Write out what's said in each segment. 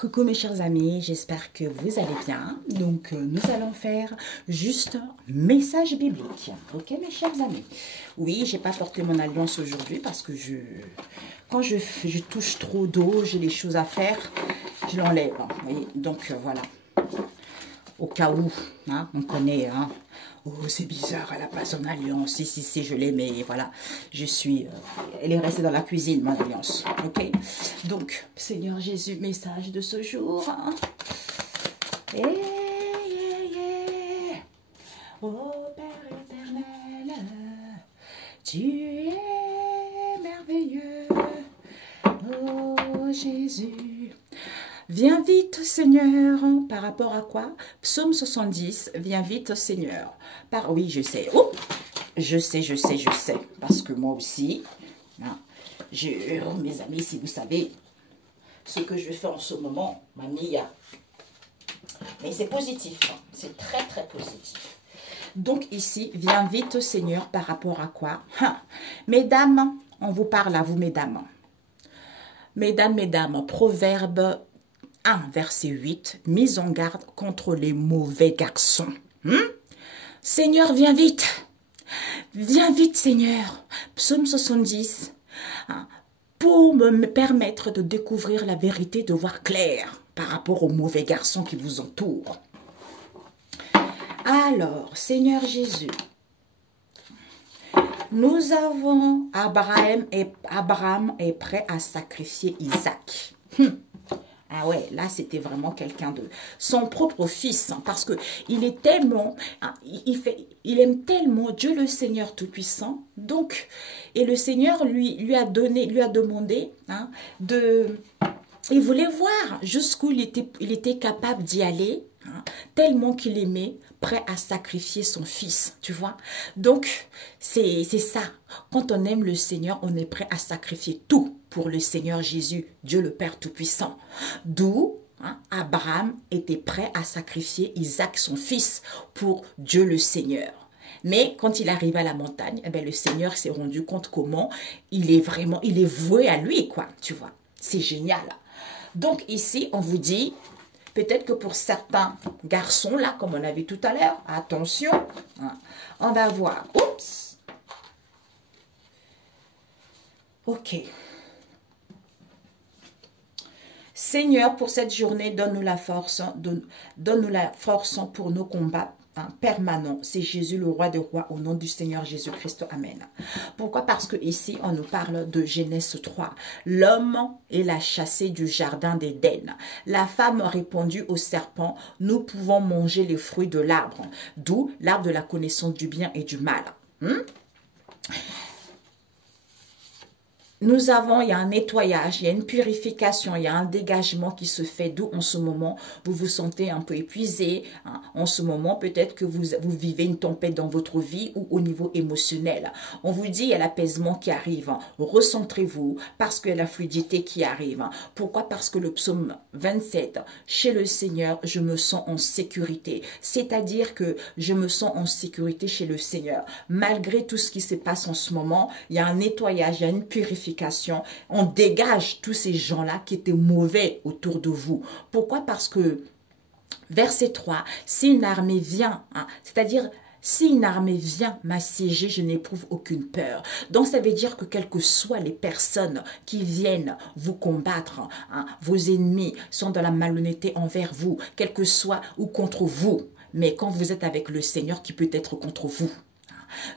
Coucou mes chers amis, j'espère que vous allez bien. Donc nous allons faire juste un message biblique. Ok mes chers amis. Oui, j'ai pas porté mon alliance aujourd'hui parce que quand je touche trop d'eau, j'ai des choses à faire, je l'enlève. Hein, vous voyez. Donc voilà. Au cas où, hein, on connaît, hein. Oh, c'est bizarre, elle n'a pas son alliance. Si, je l'ai, mais voilà, elle est restée dans la cuisine, mon alliance, ok? Donc, Seigneur Jésus, message de ce jour. Hein. Oh, Père éternel, tu es merveilleux, oh Jésus. Viens vite, Seigneur. Par rapport à quoi? Psaume 70. Viens vite, Seigneur. Oui, je sais. Oh, je sais. Parce que moi aussi, hein, mes amis, si vous savez ce que je fais en ce moment, Mania. Mais c'est positif. Hein, c'est très, très positif. Donc ici, viens vite, Seigneur. Par rapport à quoi? Mesdames, on vous parle à vous, mesdames. Mesdames, Proverbe 1, verset 8, mise en garde contre les mauvais garçons. Seigneur, viens vite. Viens vite, Seigneur. Psaume 70, pour me permettre de découvrir la vérité, de voir clair par rapport aux mauvais garçons qui vous entourent. Alors, Seigneur Jésus, nous avons Abraham est prêt à sacrifier Isaac. Ah ouais, là c'était vraiment quelqu'un de son propre fils, hein, parce que il est tellement, hein, il aime tellement Dieu le Seigneur Tout-Puissant. Donc, et le Seigneur lui a demandé, hein, il voulait voir jusqu'où il était capable d'y aller, hein, tellement qu'il aimait, prêt à sacrifier son fils, tu vois. Donc, c'est ça. Quand on aime le Seigneur, on est prêt à sacrifier tout pour le Seigneur Jésus, Dieu le Père Tout-Puissant. D'où Abraham était prêt à sacrifier Isaac, son fils, pour Dieu le Seigneur. Mais quand il arrive à la montagne, eh bien, le Seigneur s'est rendu compte comment il est voué à lui, quoi, tu vois. C'est génial. Donc ici, on vous dit, peut-être que pour certains garçons, là, comme on a vu tout à l'heure, attention, hein, on va voir. Oups. Ok. Seigneur, pour cette journée, donne-nous la force, donne-nous la force pour nos combats permanents. C'est Jésus, le roi des rois, au nom du Seigneur Jésus-Christ. Amen. Pourquoi? Parce que ici, on nous parle de Genèse 3. L'homme est la chassée du jardin d'Éden. La femme répondit au serpent, nous pouvons manger les fruits de l'arbre, d'où l'arbre de la connaissance du bien et du mal. Il y a un nettoyage, il y a une purification, il y a un dégagement qui se fait, d'où en ce moment, vous vous sentez un peu épuisé. Hein. En ce moment, peut-être que vous vivez une tempête dans votre vie ou au niveau émotionnel. On vous dit, il y a l'apaisement qui arrive. Hein. Recentrez-vous parce qu'il y a la fluidité qui arrive. Hein. Pourquoi? Parce que le psaume 27, chez le Seigneur, je me sens en sécurité. C'est-à-dire que je me sens en sécurité chez le Seigneur. Malgré tout ce qui se passe en ce moment, il y a un nettoyage, il y a une purification. On dégage tous ces gens-là qui étaient mauvais autour de vous. Pourquoi? Parce que, verset 3, si une armée vient, hein, c'est-à-dire, si une armée vient m'assiéger, je n'éprouve aucune peur. Donc, ça veut dire que quelles que soient les personnes qui viennent vous combattre, hein, vos ennemis sont dans la malhonnêteté envers vous, quel que soit ou contre vous. Mais quand vous êtes avec le Seigneur qui peut être contre vous.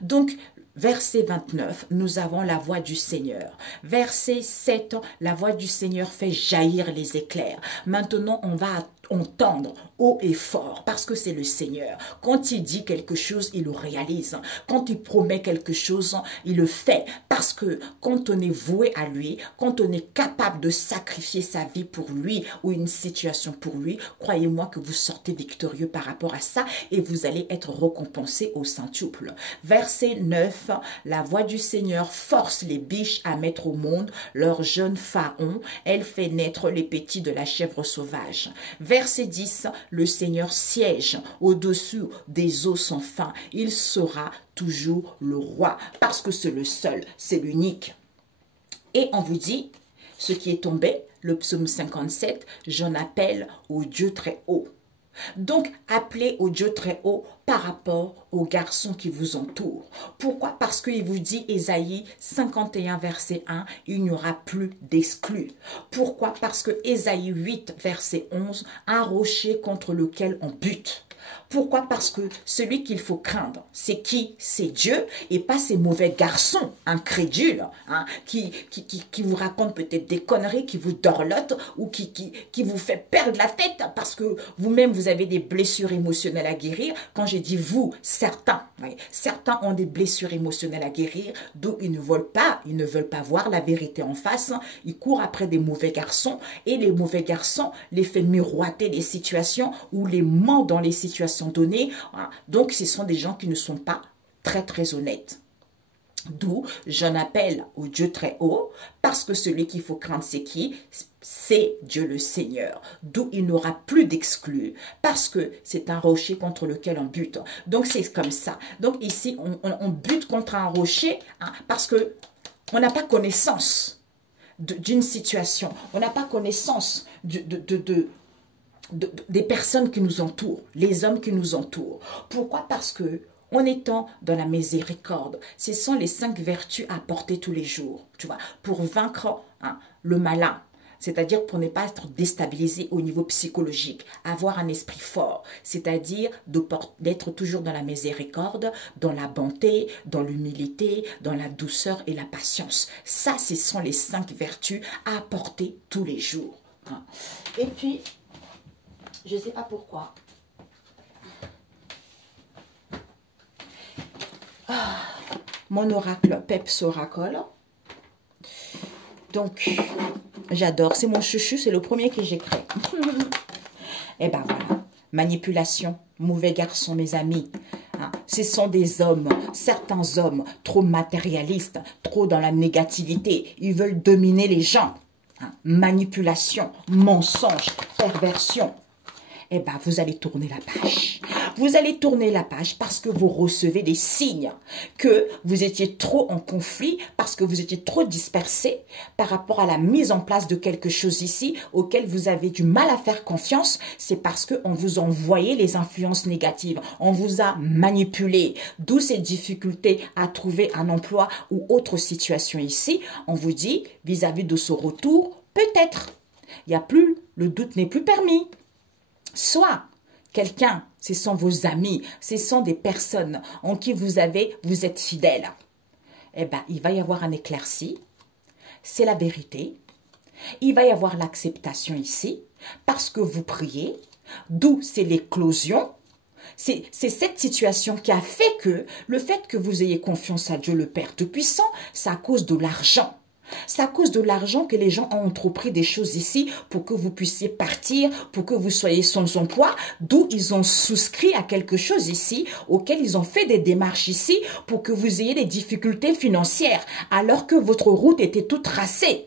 Donc, verset 29, nous avons la voix du Seigneur. Verset 7, la voix du Seigneur fait jaillir les éclairs. Maintenant, on va entendre haut et fort parce que c'est le Seigneur. Quand il dit quelque chose, il le réalise. Quand il promet quelque chose, il le fait. Parce que quand on est voué à lui, quand on est capable de sacrifier sa vie pour lui ou une situation pour lui, croyez-moi que vous sortez victorieux par rapport à ça et vous allez être récompensé au centuple. Verset 9, la voix du Seigneur force les biches à mettre au monde leurs jeunes pharaons. Elle fait naître les petits de la chèvre sauvage. Verset 10, le Seigneur siège au-dessus des eaux sans fin. Il sera toujours le roi parce que c'est le seul, c'est l'unique. Et on vous dit, ce qui est tombé, le psaume 57, j'en appelle au Dieu très haut. Donc, appelez au Dieu très haut par rapport aux garçons qui vous entourent. Pourquoi? Parce qu'il vous dit, Ésaïe 51, verset 1, il n'y aura plus d'exclus. Pourquoi? Parce que Ésaïe 8, verset 11, un rocher contre lequel on bute. Pourquoi? Parce que celui qu'il faut craindre, c'est qui? C'est Dieu et pas ces mauvais garçons incrédules hein, qui vous racontent peut-être des conneries, qui vous dorlotent ou qui vous fait perdre la tête parce que vous-même vous avez des blessures émotionnelles à guérir. Quand j'ai dit vous, certains ont des blessures émotionnelles à guérir, d'où ils ne veulent pas voir la vérité en face. Ils courent après des mauvais garçons et les mauvais garçons les font miroiter des situations ou les mentent dans les situations données. Donc, ce sont des gens qui ne sont pas très honnêtes. D'où j'en appelle au Dieu très haut, parce que celui qu'il faut craindre, c'est qui? C'est Dieu le Seigneur. D'où il n'aura plus d'exclus, parce que c'est un rocher contre lequel on bute. Donc, c'est comme ça. Donc, ici, on bute contre un rocher hein, parce que on n'a pas connaissance d'une situation. On n'a pas connaissance des personnes qui nous entourent, les hommes qui nous entourent. Pourquoi? Parce que en étant dans la miséricorde, ce sont les 5 vertus à porter tous les jours, tu vois, pour vaincre hein, le malin. C'est-à-dire pour ne pas être déstabilisé au niveau psychologique, avoir un esprit fort, c'est-à-dire d'être toujours dans la miséricorde, dans la bonté, dans l'humilité, dans la douceur et la patience. Ça, ce sont les 5 vertus à apporter tous les jours. Hein. Et puis, je ne sais pas pourquoi. Mon oracle, Peps Oracle. Donc, j'adore. C'est mon chouchou, c'est le premier que j'ai créé. Et ben voilà. Manipulation, mauvais garçon, mes amis. Hein, ce sont des hommes, certains hommes, trop matérialistes, trop dans la négativité. Ils veulent dominer les gens. Hein, manipulation, mensonge, perversion. Eh bien, vous allez tourner la page. Vous allez tourner la page parce que vous recevez des signes que vous étiez trop en conflit, parce que vous étiez trop dispersé par rapport à la mise en place de quelque chose ici auquel vous avez du mal à faire confiance. C'est parce qu'on vous envoyait les influences négatives. On vous a manipulé. D'où ces difficultés à trouver un emploi ou autre situation ici. On vous dit, vis-à-vis de ce retour, peut-être. Il n'y a plus, le doute n'est plus permis. Soit quelqu'un, ce sont vos amis, ce sont des personnes en qui vous êtes fidèle. Eh bien, il va y avoir un éclairci, c'est la vérité. Il va y avoir l'acceptation ici, parce que vous priez, d'où c'est l'éclosion. C'est cette situation qui a fait que le fait que vous ayez confiance à Dieu le Père Tout-Puissant, c'est à cause de l'argent. C'est à cause de l'argent que les gens ont entrepris des choses ici pour que vous puissiez partir, pour que vous soyez sans emploi, d'où ils ont souscrit à quelque chose ici, auquel ils ont fait des démarches ici pour que vous ayez des difficultés financières, alors que votre route était toute tracée.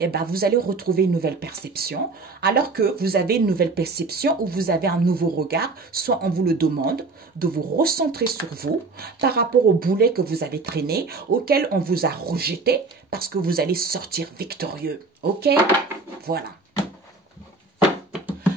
Eh bien, vous allez retrouver une nouvelle perception, alors que vous avez une nouvelle perception ou vous avez un nouveau regard, soit on vous le demande de vous recentrer sur vous par rapport au boulet que vous avez traîné, auquel on vous a rejeté, parce que vous allez sortir victorieux. Ok? Voilà.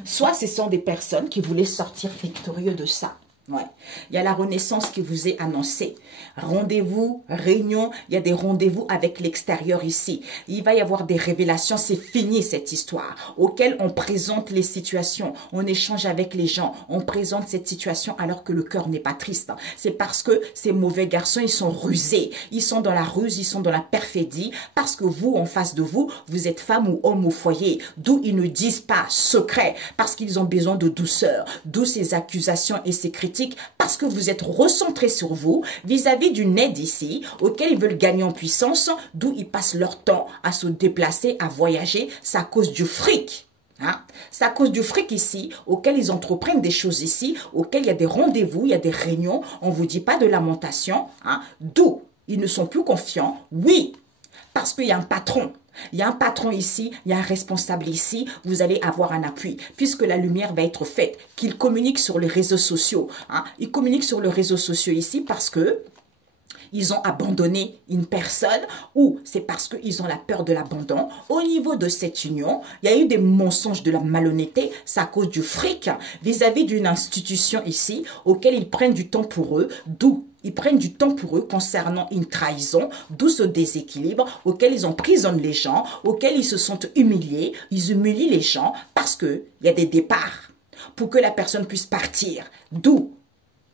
Soit ce sont des personnes qui voulaient sortir victorieux de ça. Ouais. Il y a la renaissance qui vous est annoncée. Rendez-vous, réunion, il y a des rendez-vous avec l'extérieur ici. Il va y avoir des révélations, c'est fini cette histoire, auquel on présente les situations, on échange avec les gens, on présente cette situation alors que le cœur n'est pas triste. C'est parce que ces mauvais garçons, ils sont rusés, ils sont dans la ruse, ils sont dans la perfidie, parce que vous, en face de vous, vous êtes femme ou homme au foyer, d'où ils ne disent pas secret, parce qu'ils ont besoin de douceur, d'où ces accusations et ces critiques, parce que vous êtes recentré sur vous vis-à-vis d'une aide ici auquel ils veulent gagner en puissance, d'où ils passent leur temps à se déplacer, à voyager. C'est à cause du fric. Hein? C'est à cause du fric ici auquel ils entreprennent des choses ici, auquel il y a des rendez-vous, il y a des réunions. On ne vous dit pas de lamentation. Hein? D'où ils ne sont plus confiants. Oui, parce qu'il y a un patron. Il y a un patron ici, il y a un responsable ici, vous allez avoir un appui, puisque la lumière va être faite, qu'il communique sur les réseaux sociaux. Hein. Il communique sur les réseaux sociaux ici parce que ils ont abandonné une personne ou c'est parce qu'ils ont la peur de l'abandon. Au niveau de cette union, il y a eu des mensonges, de la malhonnêteté, c'est à cause du fric vis-à-vis d'une institution ici auquel ils prennent du temps pour eux, d'où ils prennent du temps pour eux concernant une trahison, d'où ce déséquilibre auquel ils emprisonnent les gens, auquel ils se sentent humiliés, ils humilient les gens parce qu'il y a des départs pour que la personne puisse partir. D'où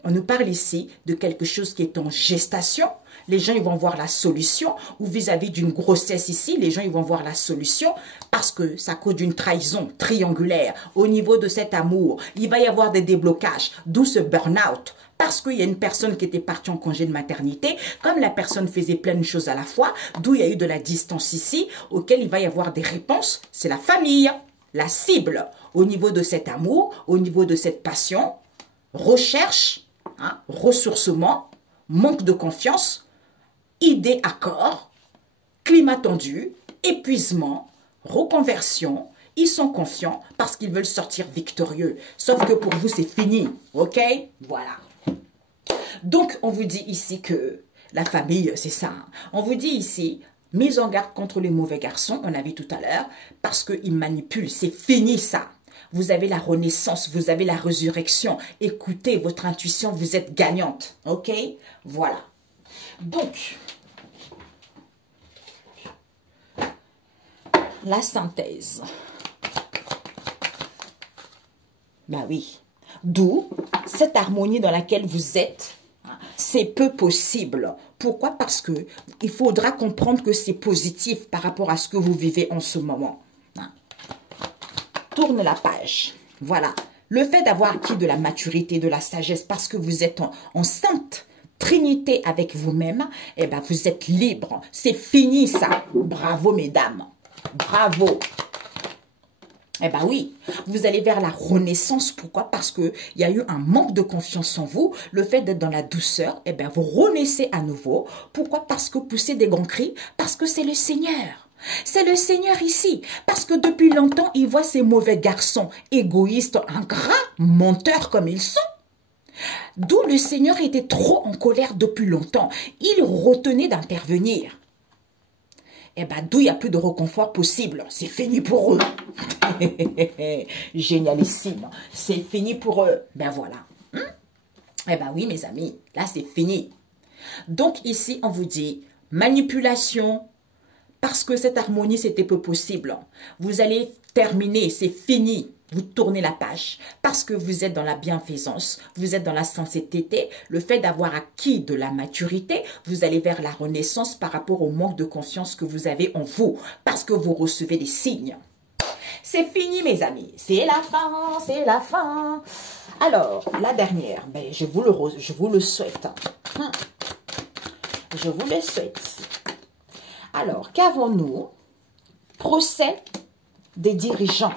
on nous parle ici de quelque chose qui est en gestation. Les gens, ils vont voir la solution. Ou vis-à-vis d'une grossesse ici, les gens, ils vont voir la solution parce que ça cause d'une trahison triangulaire. Au niveau de cet amour, il va y avoir des déblocages. D'où ce burn-out. Parce qu'il y a une personne qui était partie en congé de maternité, comme la personne faisait plein de choses à la fois, d'où il y a eu de la distance ici, auquel il va y avoir des réponses. C'est la famille, la cible. Au niveau de cet amour, au niveau de cette passion, recherche, ressourcement, manque de confiance, idée accord, climat tendu, épuisement, reconversion. Ils sont confiants parce qu'ils veulent sortir victorieux. Sauf que pour vous, c'est fini. OK? Voilà. Donc, on vous dit ici que la famille, c'est ça. On vous dit ici, mise en garde contre les mauvais garçons, on a vu tout à l'heure, parce qu'ils manipulent. C'est fini ça. Vous avez la renaissance, vous avez la résurrection. Écoutez votre intuition, vous êtes gagnante. OK? Voilà. Donc, la synthèse. Ben oui. D'où cette harmonie dans laquelle vous êtes, c'est peu possible. Pourquoi? Parce que il faudra comprendre que c'est positif par rapport à ce que vous vivez en ce moment. Tourne la page. Voilà. Le fait d'avoir acquis de la maturité, de la sagesse, parce que vous êtes en sainte trinité avec vous-même, eh ben vous êtes libre. C'est fini ça. Bravo mesdames. Bravo. Eh bien oui, vous allez vers la renaissance. Pourquoi? Parce qu'il y a eu un manque de confiance en vous. Le fait d'être dans la douceur, eh bien vous renaissez à nouveau. Pourquoi? Parce que vous poussez des grands cris. Parce que c'est le Seigneur. C'est le Seigneur ici. Parce que depuis longtemps, il voit ces mauvais garçons égoïstes, ingrats, menteurs comme ils sont. D'où le Seigneur était trop en colère depuis longtemps. Il retenait d'intervenir. Eh bien, d'où il n'y a plus de reconfort possible. C'est fini pour eux. Génialissime. C'est fini pour eux. Ben voilà. Eh bien oui, mes amis. Là, c'est fini. Donc, ici, on vous dit manipulation. Parce que cette harmonie, c'était peu possible. Vous allez terminer. C'est fini. Vous tournez la page parce que vous êtes dans la bienfaisance, vous êtes dans la sincérité, le fait d'avoir acquis de la maturité, vous allez vers la renaissance par rapport au manque de confiance que vous avez en vous parce que vous recevez des signes. C'est fini mes amis, c'est la fin, c'est la fin. Alors, la dernière, ben, je vous le souhaite. Je vous le souhaite. Alors, qu'avons-nous? Procès des dirigeants.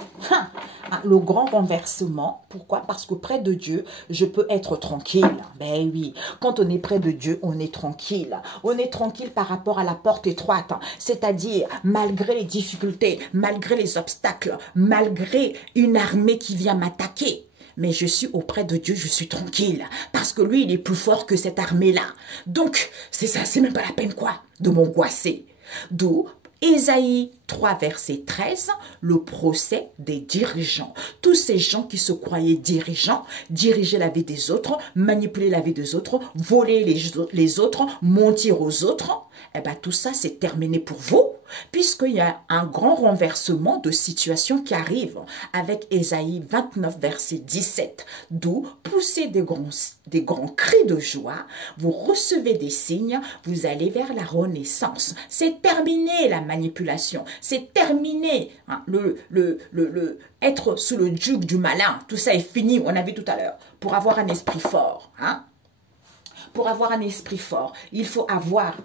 Le grand renversement. Pourquoi? Parce que près de Dieu, je peux être tranquille. Ben oui, quand on est près de Dieu, on est tranquille. On est tranquille par rapport à la porte étroite. C'est-à-dire, malgré les difficultés, malgré les obstacles, malgré une armée qui vient m'attaquer. Mais je suis auprès de Dieu, je suis tranquille. Parce que lui, il est plus fort que cette armée-là. Donc, c'est ça, c'est même pas la peine quoi, de m'angoisser. D'où Ésaïe 3, verset 13, le procès des dirigeants. Tous ces gens qui se croyaient dirigeants, diriger la vie des autres, manipuler la vie des autres, voler les autres, mentir aux autres, eh bien tout ça c'est terminé pour vous, puisqu'il y a un grand renversement de situation qui arrive avec Ésaïe 29, verset 17. D'où poussez des grands cris de joie, vous recevez des signes, vous allez vers la renaissance. C'est terminé la manipulation. C'est terminé être sous le joug du malin. Tout ça est fini, on a vu tout à l'heure. Pour avoir un esprit fort, pour avoir un esprit fort, il faut avoir,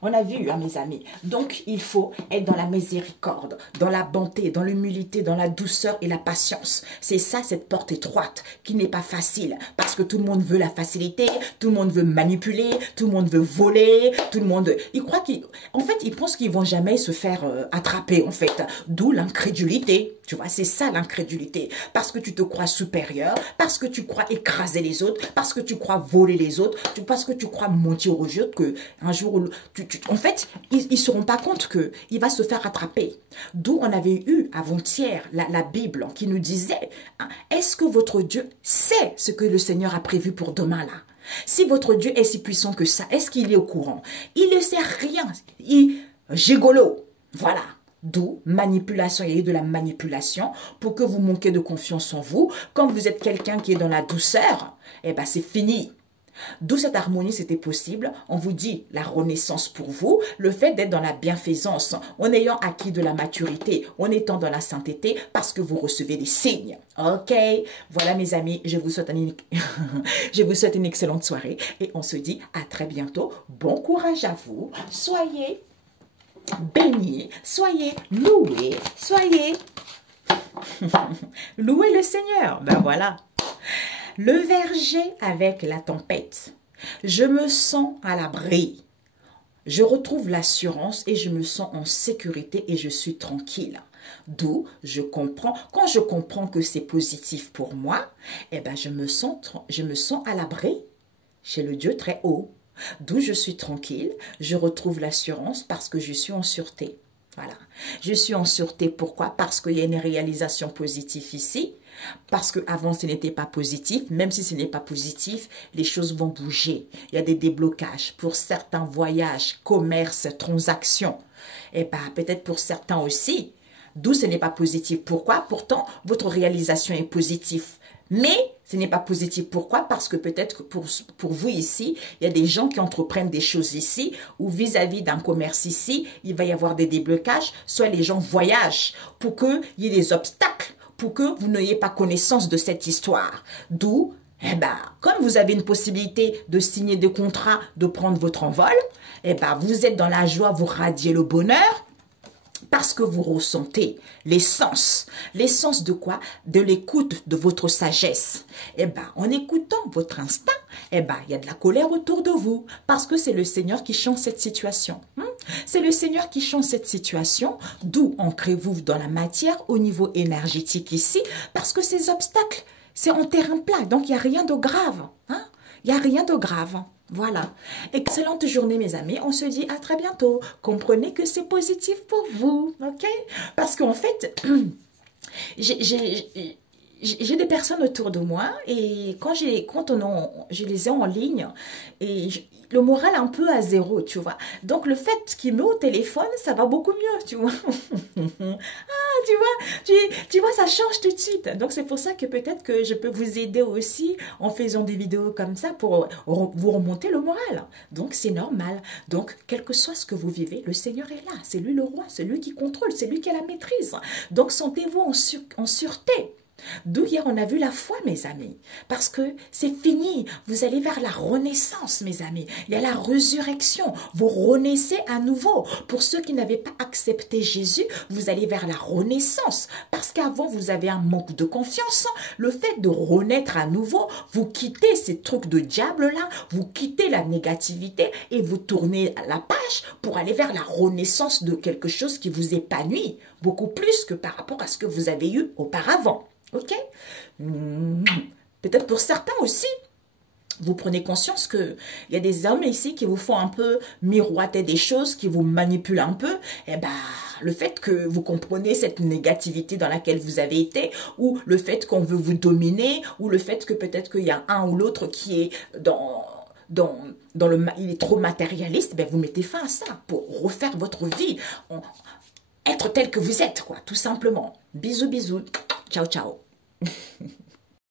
on a vu, mes amis, donc il faut être dans la miséricorde, dans la bonté, dans l'humilité, dans la douceur et la patience. C'est ça, cette porte étroite, qui n'est pas facile, parce que tout le monde veut la facilité, tout le monde veut manipuler, tout le monde veut voler, tout le monde... Ils croient en fait, ils pensent qu'ils vont jamais se faire attraper, en fait, d'où l'incrédulité. Tu vois, c'est ça l'incrédulité. Parce que tu te crois supérieur, parce que tu crois écraser les autres, parce que tu crois voler les autres, parce que tu crois mentir aux autres que un jour, en fait, ils ne se rendent pas compte qu'il va se faire rattraper. D'où on avait eu avant-hier la Bible qui nous disait, hein, est-ce que votre Dieu sait ce que le Seigneur a prévu pour demain là? Si votre Dieu est si puissant que ça, est-ce qu'il est au courant? Il ne sait rien. Gigolo. Voilà. D'où manipulation, il y a eu de la manipulation pour que vous manquiez de confiance en vous. Quand vous êtes quelqu'un qui est dans la douceur, eh ben c'est fini. D'où cette harmonie, c'était possible. On vous dit la renaissance pour vous, le fait d'être dans la bienfaisance, en ayant acquis de la maturité, en étant dans la sainteté, parce que vous recevez des signes. Ok, voilà mes amis, je vous souhaite je vous souhaite une excellente soirée et on se dit à très bientôt. Bon courage à vous, soyez bénis, soyez loués, soyez louez le Seigneur. Ben voilà. Le verger avec la tempête. Je me sens à l'abri. Je retrouve l'assurance et je me sens en sécurité et je suis tranquille. D'où je comprends, quand je comprends que c'est positif pour moi, eh ben je me sens à l'abri chez le Dieu très haut. D'où je suis tranquille, je retrouve l'assurance parce que je suis en sûreté. Voilà. Je suis en sûreté, pourquoi? Parce qu'il y a une réalisation positive ici. Parce qu'avant, ce n'était pas positif. Même si ce n'est pas positif, les choses vont bouger. Il y a des déblocages pour certains voyages, commerces, transactions. Et bien, peut-être pour certains aussi. D'où ce n'est pas positif. Pourquoi? Pourtant, votre réalisation est positive. Mais ce n'est pas positif. Pourquoi? Parce que peut-être que pour vous ici, il y a des gens qui entreprennent des choses ici ou vis-à-vis d'un commerce ici, il va y avoir des déblocages. Soit les gens voyagent pour qu'il y ait des obstacles, pour que vous n'ayez pas connaissance de cette histoire. D'où, eh ben, comme vous avez une possibilité de signer des contrats, de prendre votre envol, eh ben, vous êtes dans la joie, vous radiez le bonheur. Parce que vous ressentez l'essence. L'essence de quoi? De l'écoute de votre sagesse. Eh bien, en écoutant votre instinct, eh bien, il y a de la colère autour de vous. Parce que c'est le Seigneur qui change cette situation. C'est le Seigneur qui change cette situation. D'où ancrez-vous dans la matière au niveau énergétique ici. Parce que ces obstacles, c'est en terrain plat. Donc, il n'y a rien de grave. Hein? Il n'y a rien de grave. Voilà. Excellente journée, mes amis. On se dit à très bientôt. Comprenez que c'est positif pour vous. OK? Parce qu'en fait, j'ai des personnes autour de moi et quand je les ai en ligne et le moral est un peu à zéro, tu vois. Donc, le fait qu'il me met au téléphone, ça va beaucoup mieux, tu vois. Tu vois, ça change tout de suite. Donc, c'est pour ça que peut-être que je peux vous aider aussi en faisant des vidéos comme ça pour vous remonter le moral. Donc, c'est normal. Donc, quel que soit ce que vous vivez, le Seigneur est là. C'est lui le roi, c'est lui qui contrôle, c'est lui qui a la maîtrise. Donc, sentez-vous en sûreté. D'où hier on a vu la foi, mes amis, parce que c'est fini, vous allez vers la renaissance, mes amis, il y a la résurrection, vous renaissez à nouveau. Pour ceux qui n'avaient pas accepté Jésus, vous allez vers la renaissance, parce qu'avant vous avez un manque de confiance, le fait de renaître à nouveau, vous quittez ces trucs de diable-là, vous quittez la négativité et vous tournez la page pour aller vers la renaissance de quelque chose qui vous épanouit, beaucoup plus que par rapport à ce que vous avez eu auparavant. Ok? Peut-être pour certains aussi, vous prenez conscience qu'il y a des hommes ici qui vous font un peu miroiter des choses, qui vous manipulent un peu. Eh ben, le fait que vous comprenez cette négativité dans laquelle vous avez été, ou le fait qu'on veut vous dominer, ou le fait que peut-être qu'il y a un ou l'autre qui est il est trop matérialiste, ben vous mettez fin à ça pour refaire votre vie, être tel que vous êtes, quoi, tout simplement. Bisous, bisous. Ciao, ciao.